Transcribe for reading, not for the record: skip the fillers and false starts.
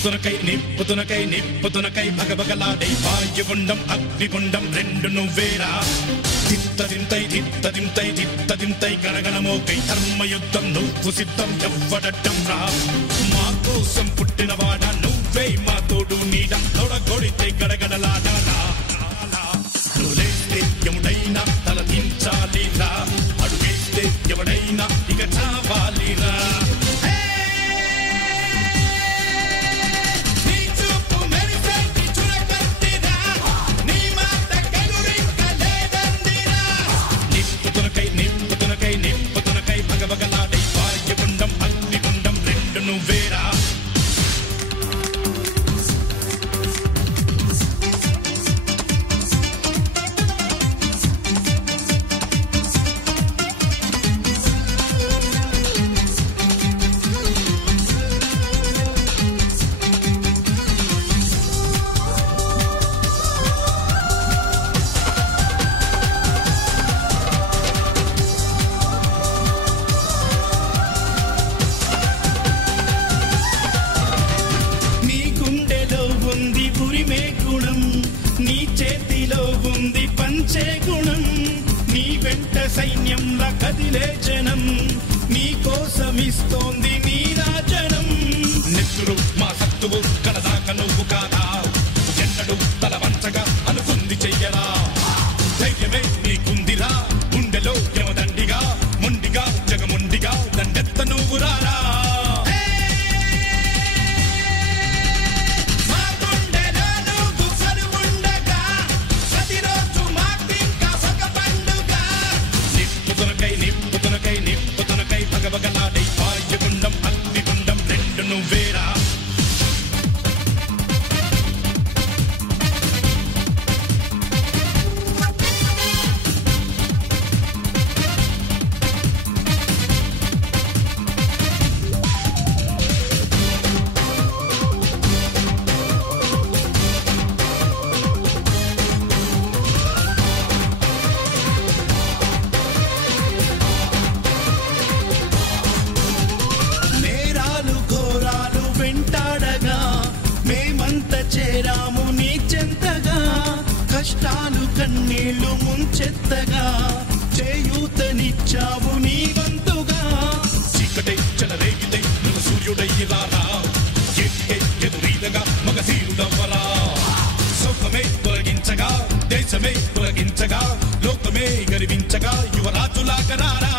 నిప్పుతునకై భగభగలాడై వాయుగుండం అగ్నిగుండం రెండు నువ్వేరా తిత్తదింతై గణగణమోకై ధర్మయుద్ధం నువ్వు సిద్ధం ఎవ్వడట్టం రా మా కోసం పుట్టినవాడా నువ్వే మా తోడు నీడ తొడగొడితే గడగడలాడారా నువ్వులేస్తే ఎముడైనా తల దించాలిరా అడుగేస్తే ఎవడైనా ఇక చావాలిరా నిప్పుతునకై భగభగలాడై వాయుగుండం అగ్నిగుండం రెండు నువ్వేరా నీ చేతిలో ఉంది పంచే గుణం నీ వెంట సైన్యంలా కదిలే జనం నీ కోసమిస్తోంది నీ రాజనం నెత్తురు మా సత్తువు కడదాక నువ్వు కాదా ఎన్నడు తల వంచగా అనుకుంది చెయ్యరా ధైర్యమే నీకుందిరా గుండెలో యమదండిగా మొండిగా జగముండిగా దండెత్త నువ్వు రారా నిప్పుతునకై భగభగలాడై వాయుగుండం అగ్నిగుండం రెండు నువ్వేరా వెంటాడగా మేమంత చేరాము నీ చెంతగా కష్టాలు కన్నీళ్లు ముంచెత్తగా చేయూతనిచ్చావు నీ వంతుగా చీకటై చెలరేగితే నువ్వు సూర్యుడయ్యి రారా ఎదురీదగా మగధీరుడవ్వరా సౌఖమే తొలగించగా దేశమే తొలగించగా లోకమే గర్వించగా యువరాజులాగరారా